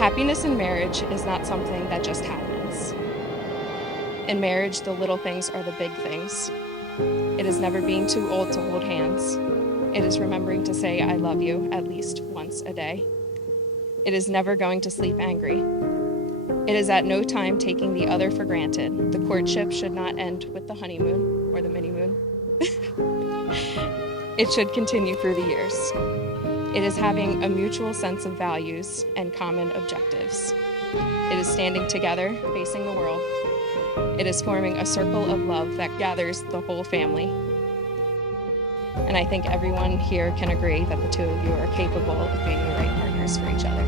Happiness in marriage is not something that just happens. In marriage, the little things are the big things. It is never being too old to hold hands. It is remembering to say, I love you, at least once a day. It is never going to sleep angry. It is at no time taking the other for granted. The courtship should not end with the honeymoon or the mini-moon. It should continue through the years. It is having a mutual sense of values and common objectives. It is standing together, facing the world. It is forming a circle of love that gathers the whole family. And I think everyone here can agree that the two of you are capable of being the right partners for each other.